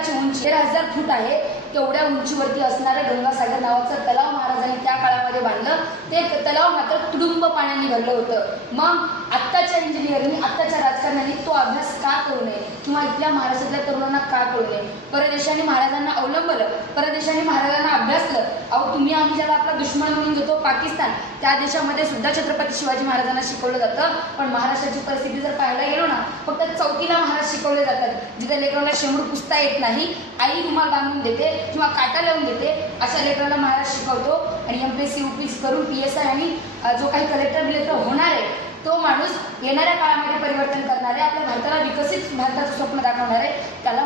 तलावाची उंची तेरा हजार फूट आहे. तेवढ्या उंचीवरती असणारं गंगासागर नावाचं तलाव महाराजांनी त्या काळामध्ये बांधलं. ते तलाव मात्र तुडुंब पाण्याने भरलं होतं. मग आत्ताच्या इंजिनिअरनी आत्ताच्या राजकारण्याने तो अभ्यास का करू नये? किंवा इथल्या महाराष्ट्रातल्या तरुणांना का करू नये? परदेशांनी महाराजांना अवलंबलं. परदेशाने महाराजांना अभ्यासलं. अहो तुम्ही आम्ही ज्याला आपला दुश्मन म्हणून घेतो पाकिस्तान त्या देशामध्ये सुद्धा छत्रपती शिवाजी महाराजांना शिकवलं जातं. पण महाराष्ट्राची परिस्थिती जर पाहायला गेलो ना शिकवले जातात. जिथे लेकरांना शेंबूड पुसता येत नाही आई रुमाल बांधून देते किंवा काटा लावून देते अशा लेकरांना महाराज शिकवतो. आणि M P S C U P करून पी एस आय आणि जो काही कलेक्टर बिलेक्टर होणार आहे तो माणूस येणाऱ्या काळामध्ये परिवर्तन करणार आहे. आपल्या भारताला विकसित भारताचं स्वप्न दाखवणार आहे. त्याला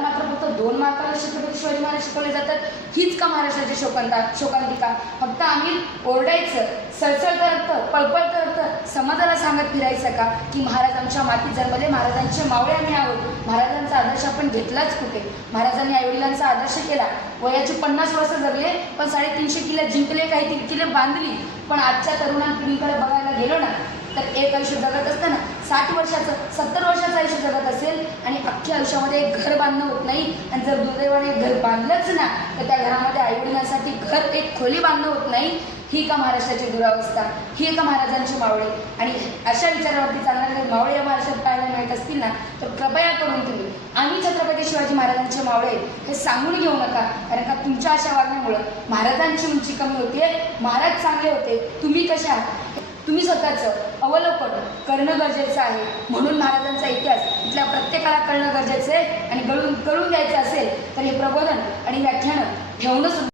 दोन मार्काला छत्रपती शिवाजी महाराज शिकवले जातात. हीच का महाराष्ट्राची शोकांता शोकांतिका? फक्त आम्ही ओरडायचं सळसळ करत पळपळ करत समाजाला सांगत फिरायचं का? की महाराज आमच्या मातीत जन्मले महाराजांचे मावळे आम्ही आहोत. महाराजांचा आदर्श आपण घेतलाच कुठे? महाराजांनी आईवडिलांचा आदर्श केला. वयाचे पन्नास वर्ष जगले पण साडेतीनशे किल्ले जिंकले काही तीन किल्ले बांधली. पण आजच्या तरुणां पिढीकडे बघायला गेलो ना तर एक आयुष्य जगत असताना साठ वर्षाचं सत्तर वर्षाचं आयुष्य जगत असेल आणि अख्ख्या आयुष्यामध्ये एक घर बांधणं होत नाही. आणि जर दुर्दैवाने घर बांधलंच ना तर त्या घरामध्ये आईवडिलांसाठी घर एक खोली बांधणं होत नाही. ही का महाराष्ट्राची दुरावस्था ही एका महाराजांची मावळे. आणि अशा विचारावरती चालणारे मावळे या महाराष्ट्रात पाहायला मिळत असतील ना तर कृपया करून तुम्ही आम्ही छत्रपती शिवाजी महाराजांचे मावळे आहेत, हे सांगून घेऊ नका. कारण का तुमच्या अशा वागण्यामुळं महाराजांची उंची कमी होते महाराज चांगले होते. तुम्ही कशा तुम्ही स्वतःचं अवलोकन करणं गरजेचं आहे. म्हणून महाराजांचा इतिहास इथल्या प्रत्येकाला कळणं गरजेचं आहे आणि गळून कळून द्यायचं असेल तर हे प्रबोधन आणि व्याख्यानं घेऊनच